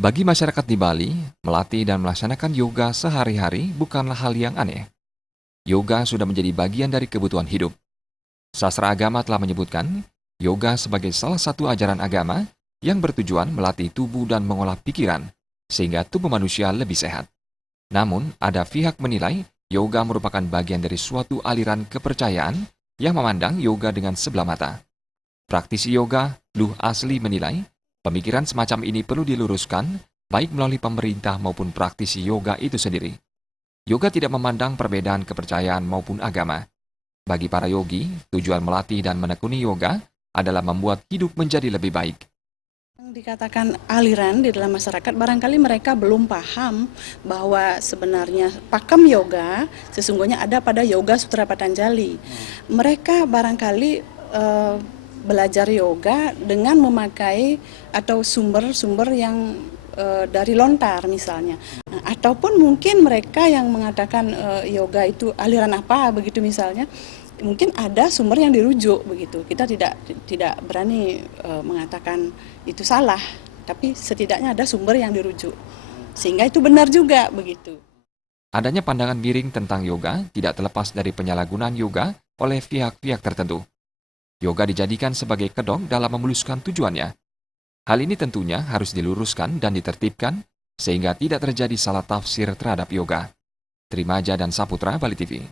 Bagi masyarakat di Bali, melatih dan melaksanakan yoga sehari-hari bukanlah hal yang aneh. Yoga sudah menjadi bagian dari kebutuhan hidup. Sastra agama telah menyebutkan yoga sebagai salah satu ajaran agama yang bertujuan melatih tubuh dan mengolah pikiran, sehingga tubuh manusia lebih sehat. Namun, ada pihak menilai yoga merupakan bagian dari suatu aliran kepercayaan yang memandang yoga dengan sebelah mata. Praktisi yoga, Luh Asli menilai, pemikiran semacam ini perlu diluruskan, baik melalui pemerintah maupun praktisi yoga itu sendiri. Yoga tidak memandang perbedaan kepercayaan maupun agama. Bagi para yogi, tujuan melatih dan menekuni yoga adalah membuat hidup menjadi lebih baik. Yang dikatakan aliran di dalam masyarakat, barangkali mereka belum paham bahwa sebenarnya pakem yoga sesungguhnya ada pada Yoga Sutra Patanjali. Mereka barangkali belajar yoga dengan memakai atau sumber-sumber yang dari lontar misalnya. Nah, ataupun mungkin mereka yang mengatakan yoga itu aliran apa begitu misalnya, mungkin ada sumber yang dirujuk begitu. Kita tidak berani mengatakan itu salah, tapi setidaknya ada sumber yang dirujuk. Sehingga itu benar juga begitu. Adanya pandangan miring tentang yoga tidak terlepas dari penyalahgunaan yoga oleh pihak-pihak tertentu. Yoga dijadikan sebagai kedok dalam memuluskan tujuannya. Hal ini tentunya harus diluruskan dan ditertibkan sehingga tidak terjadi salah tafsir terhadap yoga. Trimaja dan Saputra, Bali TV.